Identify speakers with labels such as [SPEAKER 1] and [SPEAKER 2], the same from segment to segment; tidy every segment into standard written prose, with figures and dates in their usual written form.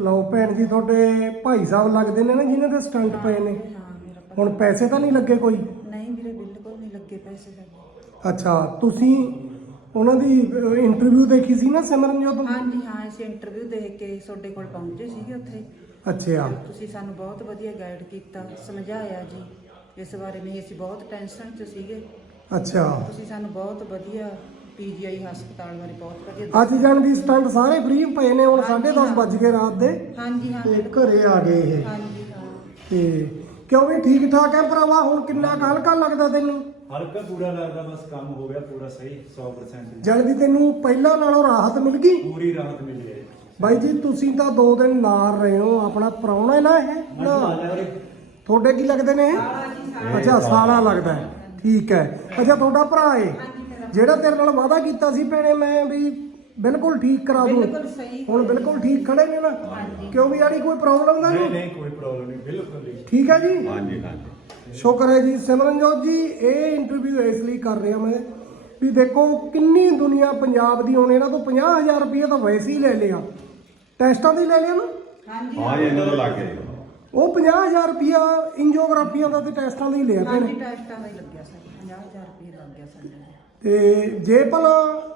[SPEAKER 1] ਲਓ ਭੈਣ ਜੀ, ਤੁਹਾਡੇ ਭਾਈ ਸਾਹਿਬ ਲੱਗਦੇ ਨੇ ਨਾ ਜਿਨ੍ਹਾਂ ਦੇ ਸਟੰਟ ਪਏ ਨੇ। ਹੁਣ ਪੈਸੇ ਤਾਂ ਨਹੀਂ ਲੱਗੇ ਕੋਈ?
[SPEAKER 2] ਨਹੀਂ ਵੀਰੇ, ਬਿਲਕੁਲ ਨਹੀਂ ਲੱਗੇ ਪੈਸੇ ਲੱਗੇ।
[SPEAKER 1] ਅੱਛਾ, ਤੁਸੀਂ ਉਹਨਾਂ ਦੀ ਇੰਟਰਵਿਊ ਦੇਖੀ ਸੀ ਨਾ ਸਿਮਰਨਜੋਤ?
[SPEAKER 2] ਹਾਂਜੀ ਹਾਂ, ਅਸੀਂ ਇੰਟਰਵਿਊ ਦੇਖ ਕੇ ਤੁਹਾਡੇ ਕੋਲ ਪਹੁੰਚੇ ਸੀਗੇ ਉੱਥੇ।
[SPEAKER 1] ਅੱਛਾ,
[SPEAKER 2] ਤੁਸੀਂ ਸਾਨੂੰ ਬਹੁਤ ਵਧੀਆ ਗਾਈਡ ਕੀਤਾ, ਸਮਝਾਇਆ ਜੀ ਇਸ ਬਾਰੇ। ਨਹੀਂ, ਅਸੀਂ ਬਹੁਤ ਟੈਨਸ਼ਨ 'ਚ ਸੀਗੇ।
[SPEAKER 1] ਅੱਛਾ,
[SPEAKER 2] ਤੁਸੀਂ ਸਾਨੂੰ ਬਹੁਤ ਵਧੀਆ ਪੀਜੀਆਈ ਹਸਪਤਾਲ ਬਾਰੇ ਬਹੁਤ ਵਧੀਆ
[SPEAKER 1] ਅੱਜ ਜਾਣ ਦੀ ਸਟੰਟ ਸਾਰੇ ਫ੍ਰੀ ਪਏ ਨੇ। ਹੁਣ 10:30 ਵੱਜ ਗਏ ਰਾਤ ਦੇ।
[SPEAKER 2] ਹਾਂਜੀ ਹਾਂ,
[SPEAKER 1] ਤੇ ਘਰੇ ਆ ਗਏ ਇਹ।
[SPEAKER 2] ਹਾਂਜੀ ਹਾਂ।
[SPEAKER 1] ਤੇ ਕਿਉਂ ਵੀ ਠੀਕ ਠਾਕ ਹੈ ਭਰਾਵਾ? ਹੁਣ ਕਿੰਨਾ ਕੁ ਹਲਕਾ ਲੱਗਦਾ ਤੈਨੂੰ?
[SPEAKER 3] ਹਲਕਾ ਪੂਰਾ ਲੱਗਦਾ, ਬਸ ਕੰਮ ਹੋ ਗਿਆ ਪੂਰਾ ਸਹੀ 100%।
[SPEAKER 1] ਜਦ ਦੀ ਤੈਨੂੰ ਪਹਿਲਾਂ ਨਾਲੋਂ ਰਾਹਤ ਮਿਲ ਗਈ?
[SPEAKER 3] ਪੂਰੀ ਰਾਹਤ ਮਿਲੀ ਹੈ
[SPEAKER 1] ਬਾਈ ਜੀ, ਤੁਸੀਂ ਤਾਂ 2 ਦਿਨ ਨਾਲ ਰਹੇ ਹੋ, ਆਪਣਾ ਪ੍ਰਾਹੁਣਾ ਹੈ ਨਾ ਇਹ? ਨਾ, ਤੁਹਾਡੇ ਕੀ ਲੱਗਦੇ ਨੇ ਇਹ? ਅੱਛਾ, ਸਾਲਾ ਲੱਗਦਾ ਹੈ, ਠੀਕ ਹੈ। ਅੱਛਾ, ਤੁਹਾਡਾ ਭਰਾ ਹੈ ਜਿਹੜਾ ਤੇਰੇ ਨਾਲ ਵਾਅਦਾ ਕੀਤਾ ਸੀ ਭੈਣੇ ਮੈਂ ਵੀ ਬਿਲਕੁਲ ਠੀਕ ਕਰਾ ਦੂੰ,
[SPEAKER 2] ਬਿਲਕੁਲ ਸਹੀ।
[SPEAKER 1] ਹੁਣ ਬਿਲਕੁਲ ਠੀਕ ਖੜੇ ਨੇ ਨਾ? ਕਿਉਂ ਵੀ ਆੜੀ ਕੋਈ ਪ੍ਰੋਬਲਮ ਤਾਂ
[SPEAKER 3] ਨਹੀਂ
[SPEAKER 1] ਨਹੀਂ?
[SPEAKER 3] ਨਹੀਂ, ਕੋਈ ਪ੍ਰੋਬਲਮ ਨਹੀਂ, ਬਿਲਕੁਲ ਨਹੀਂ।
[SPEAKER 1] ਠੀਕ ਹੈ ਜੀ।
[SPEAKER 4] ਹਾਂਜੀ ਹਾਂਜੀ,
[SPEAKER 1] ਸ਼ੁਕਰ ਹੈ ਜੀ ਸਿਮਰਨਜੋਤ ਜੀ। ਇਹ ਇੰਟਰਵਿਊ ਇਸ ਲਈ ਕਰ ਰਿਹਾ ਮੈਂ ਵੀ ਦੇਖੋ ਕਿੰਨੀ ਦੁਨੀਆ ਪੰਜਾਬ ਦੀ। ਹੁਣ ਇਹਨਾਂ ਤੋਂ 50,000 ਰੁਪਏ ਤਾਂ ਵੈਸੇ ਹੀ ਲੈ ਲਿਆ, ਟੈਸਟਾਂ ਦੇ ਲੈ ਲਿਆ ਨਾ।
[SPEAKER 2] ਹਾਂਜੀ
[SPEAKER 4] ਹਾਂ ਜੀ, ਇਹਨਾਂ ਦਾ ਲੱਗ ਗਿਆ।
[SPEAKER 1] ਉਹ 50,000 ਰੁਪਇਆ ਇੰਜੋਗ੍ਰਾਫੀਆਂ ਦਾ ਤੇ ਟੈਸਟਾਂ ਦਾ ਹੀ ਲਿਆ ਭੈਣੇ।
[SPEAKER 2] ਹਾਂਜੀ, ਟੈਸਟਾਂ ਦਾ ਹੀ ਲੱਗਿਆ ਸਾਨੂੰ, 50,000 ਰੁਪਏ ਲੱਗ ਗਿਆ ਸਾਨੂੰ।
[SPEAKER 1] ਤੇ ਜੇ ਭਲਾ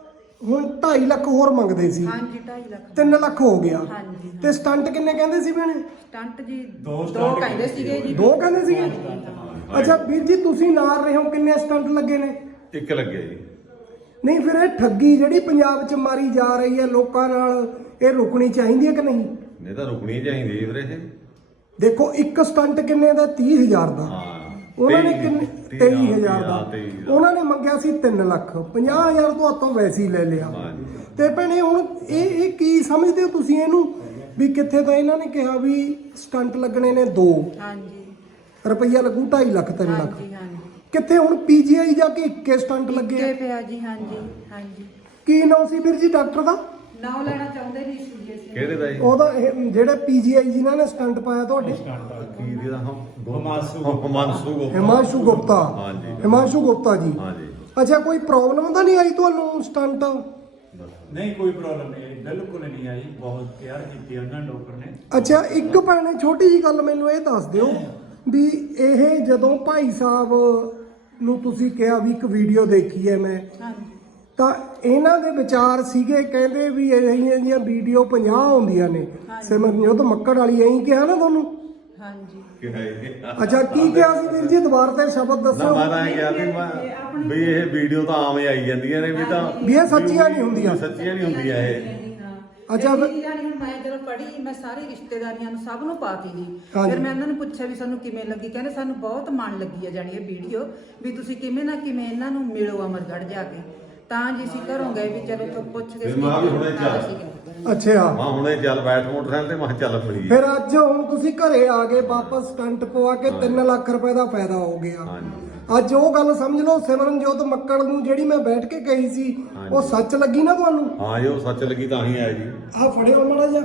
[SPEAKER 1] ਹੁਣ 2.5 ਲੱਖ ਹੋਰ ਮੰਗਦੇ ਸੀ,
[SPEAKER 2] ਹਾਂਜੀ, 2.5 ਲੱਖ
[SPEAKER 1] 3 ਲੱਖ ਹੋ ਗਿਆ।
[SPEAKER 2] ਹਾਂਜੀ
[SPEAKER 1] ਤੇ ਸਟੰਟ ਕਿੰਨੇ ਕਹਿੰਦੇ ਸੀ ਭੈਣੇ?
[SPEAKER 2] ਸਟੰਟ ਜੀ
[SPEAKER 3] ਦੋ
[SPEAKER 2] ਦੋ
[SPEAKER 3] ਸਟੰਟ
[SPEAKER 2] ਕਹਿੰਦੇ ਸੀਗੇ ਜੀ।
[SPEAKER 1] 2 ਕਹਿੰਦੇ ਸੀਗੇ? ਅੱਛਾ ਵੀਰ ਜੀ, ਤੁਸੀਂ ਨਾਲ ਰਹੇ ਹੋ, ਕਿੰਨੇ ਸਟੰਟ ਲੱਗੇ ਨੇ?
[SPEAKER 4] ਇੱਕ ਲੱਗਿਆ ਜੀ।
[SPEAKER 1] ਨਹੀਂ ਫਿਰ ਇਹ ਠੱਗੀ ਜਿਹੜੀ ਪੰਜਾਬ 'ਚ ਮਾਰੀ ਜਾ ਰਹੀ ਹੈ ਲੋਕਾਂ ਨਾਲ, ਇਹ ਰੁਕਣੀ ਚਾਹੀਦੀ ਹੈ ਕਿ ਨਹੀਂ?
[SPEAKER 4] ਨਹੀਂ ਤਾਂ ਰੁਕਣੀ ਚਾਹੀਦੀ ਵੀਰੇ ਇਹ।
[SPEAKER 1] ਦੇਖੋ ਇੱਕ ਸਟੰਟ ਕਿੰਨੇ ਦਾ? 30,000 ਦਾ।
[SPEAKER 4] ਹਾਂ,
[SPEAKER 1] ਉਹਨਾਂ ਨੇ ਕਿੰਨੇ? 23,000 ਦਾ।
[SPEAKER 4] 23,000
[SPEAKER 1] ਉਹਨਾਂ ਨੇ ਮੰਗਿਆ ਸੀ 3 ਲੱਖ। 50,000 ਤੋਂ ਹੱਥੋਂ ਵੈਸੇ ਹੀ ਲੈ ਲਿਆ।
[SPEAKER 4] ਹਾਂਜੀ।
[SPEAKER 1] ਤੇ ਭੈਣੇ ਹੁਣ ਇਹ ਕੀ ਸਮਝਦੇ ਹੋ ਤੁਸੀਂ ਇਹਨੂੰ ਵੀ ਕਿੱਥੇ ਤਾਂ ਇਹਨਾਂ ਨੇ ਕਿਹਾ ਵੀ ਸਟੰਟ ਲੱਗਣੇ ਨੇ 2
[SPEAKER 2] ਹਾਂਜੀ
[SPEAKER 1] ਰੁਪਈਆ ਲੱਗੂ 2.5 ਲੱਖ 3 ਲੱਖ।
[SPEAKER 2] ਹਾਂਜੀ ਹਾਂਜੀ,
[SPEAKER 1] ਕਿੱਥੇ ਹੁਣ ਪੀਜੀਆਈ ਜਾ ਕੇ ਇੱਕੇ ਸਟੰਟ ਲੱਗੇ
[SPEAKER 2] ਕੇ
[SPEAKER 1] ਆ।
[SPEAKER 2] ਪਿਆ ਜੀ। ਹਾਂਜੀ ਹਾਂਜੀ।
[SPEAKER 1] ਕੀ ਨਾਮ ਸੀ ਵੀਰ ਜੀ ਡਾਕਟਰ ਦਾ?
[SPEAKER 2] ਨਾਮ ਲੈਣਾ ਚਾਹੁੰਦੇ ਨਹੀਂ ਸੀ ਜੀ ਅਸੀਂ।
[SPEAKER 4] ਕਿਹੜੇ ਦਾ ਜੀ?
[SPEAKER 1] ਉਹਦਾ ਜਿਹੜੇ ਪੀਜੀਆਈ ਜਿਨ੍ਹਾਂ ਨੇ ਸਟੰਟ ਪਾਇਆ ਤੁਹਾਡੇ?
[SPEAKER 4] ਕੀ ਦੀ ਦਾ?
[SPEAKER 3] ਹਿਮਾਂਸ਼ੂ
[SPEAKER 1] ਹਿਮਾਂਸ਼ੂ ਗੁਪਤਾ।
[SPEAKER 4] ਹਾਂਜੀ।
[SPEAKER 1] ਹਿਮਾਂਸ਼ੂ ਗੁਪਤਾ ਜੀ।
[SPEAKER 4] ਹਾਂਜੀ।
[SPEAKER 1] ਅੱਛਾ, ਕੋਈ ਪ੍ਰੋਬਲਮ ਤਾਂ ਨਹੀਂ ਆਈ ਤੁਹਾਨੂੰ ਸਟੰਟ?
[SPEAKER 3] ਨਹੀਂ, ਕੋਈ ਪ੍ਰੋਬਲਮ ਨਹੀਂ ਆਈ, ਬਿਲਕੁਲ ਨਹੀਂ ਆਈ। ਬਹੁਤ ਕੇਅਰ ਕੀਤੀ ਉਹਨਾਂ ਡਾਕਟਰ ਨੇ।
[SPEAKER 1] ਅੱਛਾ, ਇੱਕ ਭੈਣੇ ਛੋਟੀ ਜੀ ਗੱਲ ਮੈਨੂੰ ਇਹ ਦੱਸ ਦਿਓ ਵੀ ਇਹ ਜਦੋਂ ਭਾਈ ਸਾਹਿਬ ਨੂੰ ਤੁਸੀਂ ਕਿਹਾ ਵੀ ਇੱਕ ਵੀਡੀਓ ਦੇਖੀ ਹੈ ਮੈਂ,
[SPEAKER 2] ਹਾਂਜੀ
[SPEAKER 1] ਤਾਂ ਇਹਨਾਂ ਦੇ ਵਿਚਾਰ ਸੀਗੇ, ਕਹਿੰਦੇ ਵੀ ਇਹੀਆਂ ਜਿਹੀਆਂ ਵੀਡੀਓ 50 ਆਉਂਦੀਆਂ ਨੇ। ਸਿਮਰਨਜੋਤ ਮੱਕੜ ਵਾਲੀ ਐਂ ਕਿਹਾ ਨਾ ਤੁਹਾਨੂੰ?
[SPEAKER 2] ਹਾਂਜੀ।
[SPEAKER 4] ਕਿਹਾ ਜੀ।
[SPEAKER 1] ਅੱਛਾ, ਕੀ ਕਿਹਾ ਸੀ ਵੀਰ ਜੀ? ਦੁਬਾਰਾ ਤੇ ਸ਼ਬਦ
[SPEAKER 4] ਨਾ
[SPEAKER 1] ਦੱਸੋ।
[SPEAKER 4] ਮੈਂ ਤਾਂ ਇਹ ਕਿਹਾ ਵੀ ਇਹ ਵੀਡੀਓ ਤਾਂ ਆਮ ਹੀ ਆਈ ਜਾਂਦੀਆਂ ਨੇ ਵੀ ਤਾਂ
[SPEAKER 1] ਵੀ ਇਹ ਸੱਚੀਆਂ ਨਹੀਂ ਹੁੰਦੀਆਂ।
[SPEAKER 4] ਸੱਚੀਆਂ ਨਹੀਂ ਹੁੰਦੀਆਂ ਇਹ।
[SPEAKER 1] ਅੱਛਾ,
[SPEAKER 2] ਅੱਛਾ ਜਾਨੀ ਹੁਣ ਮੈਂ ਜਦੋਂ ਪੜ੍ਹੀ, ਮੈਂ ਸਾਰੇ ਰਿਸ਼ਤੇਦਾਰੀਆਂ ਨੂੰ ਸਭ ਨੂੰ ਪਾਤੀ ਜੀ।
[SPEAKER 1] ਹਾਂਜੀ।
[SPEAKER 2] ਫਿਰ ਮੈਂ ਉਹਨਾਂ ਨੂੰ ਪੁੱਛਿਆ ਵੀ ਸਾਨੂੰ ਕਿਵੇਂ ਲੱਗੀ। ਕਹਿੰਦੇ ਸਾਨੂੰ ਬਹੁਤ ਮਨ ਲੱਗੀ ਆ ਜਾਨੀ ਇਹ ਵੀਡੀਓ, ਵੀ ਤੁਸੀਂ ਕਿਵੇਂ ਨਾ ਕਿਵੇਂ ਇਹਨਾਂ ਨੂੰ ਮਿਲੋ ਅਮਰਗੜ੍ਹ ਜਾ ਕੇ। ਤਾਂ ਜੀ ਅਸੀਂ ਘਰੋਂ ਗਏ ਵੀ ਚਲੋ ਤੋਂ ਪੁੱਛ ਕੇ
[SPEAKER 4] ਫਿਰ ਮਾਂ ਵੀ ਹੁਣੇ ਚੱਲ।
[SPEAKER 1] ਅੱਛਾ,
[SPEAKER 4] ਮਾਂ ਹੁਣੇ ਚੱਲ ਬੈਠ ਮੋਟਰਸਾਈਕਲ ਤੇ ਮੈਂ ਕਿਹਾ ਚੱਲ ਪੜੀਏ।
[SPEAKER 1] ਫਿਰ ਅੱਜ ਹੁਣ ਤੁਸੀਂ ਘਰੇ ਆ ਗਏ ਵਾਪਸ ਸਟੰਟ ਪਵਾ ਕੇ 3 ਲੱਖ ਰੁਪਏ ਦਾ ਫਾਇਦਾ ਹੋ ਗਿਆ।
[SPEAKER 4] ਹਾਂਜੀ।
[SPEAKER 1] ਅੱਜ ਉਹ ਗੱਲ ਸਮਝ ਲਓ ਸਿਮਰਨਜੋਤ ਮੱਕੜ ਨੂੰ ਜਿਹੜੀ ਮੈਂ ਬੈਠ ਕੇ ਕਹੀ ਸੀ ਉਹ ਸੱਚ ਲੱਗੀ ਨਾ ਤੁਹਾਨੂੰ?
[SPEAKER 4] ਹਾਂ ਜੀ, ਉਹ ਸੱਚ ਲੱਗੀ ਤਾਂ ਹੀ ਆਇਆ ਜੀ।
[SPEAKER 1] ਆਹ ਫੜਿਓ ਮਾੜਾ ਜਿਹਾ,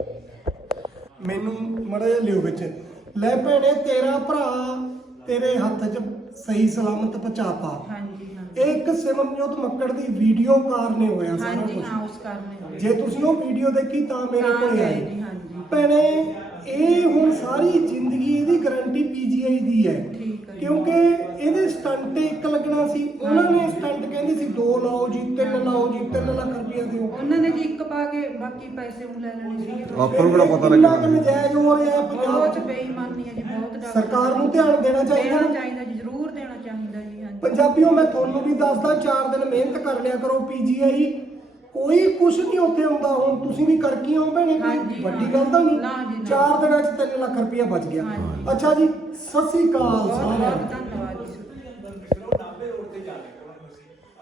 [SPEAKER 1] ਮੈਨੂੰ ਮਾੜਾ ਜਿਹਾ ਲਿਓ ਵਿੱਚ। ਲੈ ਭੈਣੇ, ਤੇਰਾ ਭਰਾ ਤੇਰੇ ਹੱਥ 'ਚ ਸਹੀ ਸਲਾਮਤ ਪਹੁੰਚਾਤਾ।
[SPEAKER 2] ਹਾਂਜੀ ਹਾਂ।
[SPEAKER 1] ਇਹ ਇੱਕ ਸਿਮਰਨਜੋਤ ਮੱਕੜ ਦੀ ਵੀਡੀਓ ਕਾਰਨੇ ਹੋਇਆ ਸਾਰਾ
[SPEAKER 2] ਹਾਂਜੀ
[SPEAKER 1] ਕੁਝ।
[SPEAKER 2] ਹਾਂ, ਉਸ ਕਾਰਨ
[SPEAKER 1] ਜੇ ਤੁਸੀਂ ਉਹ ਵੀਡੀਓ ਦੇਖੀ ਤਾਂ ਮੇਰੇ ਕੋਲ ਆਏ।
[SPEAKER 2] ਜੀ। ਹਾਂਜੀ
[SPEAKER 1] ਭੈਣੇ, ਇਹ ਹੁਣ ਸਾਰੀ ਜ਼ਿੰਦਗੀ ਇਹਦੀ ਗਾਰੰਟੀ ਪੀਜੀਆਈ ਦੀ ਹੈ,
[SPEAKER 2] ਠੀਕ ਹੈ ਜੀ।
[SPEAKER 1] ਕਿਉਂਕਿ ਇਹਦੇ ਸਟੰਟ ਇੱਕ ਲੱਗਣਾ ਸੀ। ਉਹਨਾਂ ਨੇ ਸਟੰਟ ਕਹਿੰਦੇ ਸੀ 2 ਲਾਓ ਜੀ, 3 ਲਾਓ ਜੀ, 3 ਲੱਖ ਰੁਪਇਆ ਦਿਓ।
[SPEAKER 2] ਉਹਨਾਂ ਨੇ ਜੀ ਇੱਕ ਪਾ ਕੇ ਬਾਕੀ ਪੈਸੇ ਉਹ ਲੈ ਲੈਣੇ ਸੀ।
[SPEAKER 4] ਆਪਾਂ ਨੂੰ ਕਿਹੜਾ ਪਤਾ
[SPEAKER 1] ਕਿੰਨਾ
[SPEAKER 4] ਲੱਗਿਆ?
[SPEAKER 1] ਕੁ ਨਜਾਇਜ਼ ਹੋ ਰਿਹਾ ਹੈ
[SPEAKER 2] ਬਹੁਤ
[SPEAKER 1] ਪੰਜਾਬ 'ਚ।
[SPEAKER 2] ਬੇਈਮਾਨੀ ਹੈ ਜੀ, ਬਹੁਤ ਡਰ।
[SPEAKER 1] ਸਰਕਾਰ ਨੂੰ ਧਿਆਨ ਦੇਣਾ ਚਾਹੀਦਾ।
[SPEAKER 2] ਦੇਣਾ ਚਾਹੀਦਾ ਜੀ, ਜ਼ਰੂਰ ਦੇਣਾ ਚਾਹੀਦਾ ਜੀ। ਹਾਂਜੀ
[SPEAKER 1] ਪੰਜਾਬੀਓ, ਮੈਂ ਤੁਹਾਨੂੰ ਵੀ ਦੱਸਦਾ, 4 ਦਿਨ ਮਿਹਨਤ ਕਰ ਲਿਆ ਕਰੋ। ਪੀਜੀਆਈ ਕੋਈ ਕੁਛ ਨਹੀਂ ਉੱਥੇ ਹੁੰਦਾ। ਹੁਣ ਤੁਸੀਂ ਵੀ ਕਰ ਕੀ ਹੋ ਭੈਣੇ?
[SPEAKER 2] ਹਾਂਜੀ,
[SPEAKER 1] ਵੱਡੀ ਗੱਲ ਤਾਂ ਨਹੀਂ।
[SPEAKER 2] ਨਾ ਜੀ, ਨਾ।
[SPEAKER 1] 4 ਦਿਨਾਂ 'ਚ 3 ਲੱਖ ਰੁਪਇਆ ਬਚ ਗਿਆ।
[SPEAKER 2] ਹਾਂਜੀ।
[SPEAKER 1] ਅੱਛਾ ਜੀ, ਸਤਿ ਸ੍ਰੀ ਅਕਾਲ
[SPEAKER 2] ਬਹੁਤ
[SPEAKER 1] ਸਾਰਿਆਂ ਨੂੰ।
[SPEAKER 2] ਬਹੁਤ ਧੰਨਵਾਦ ਜੀ।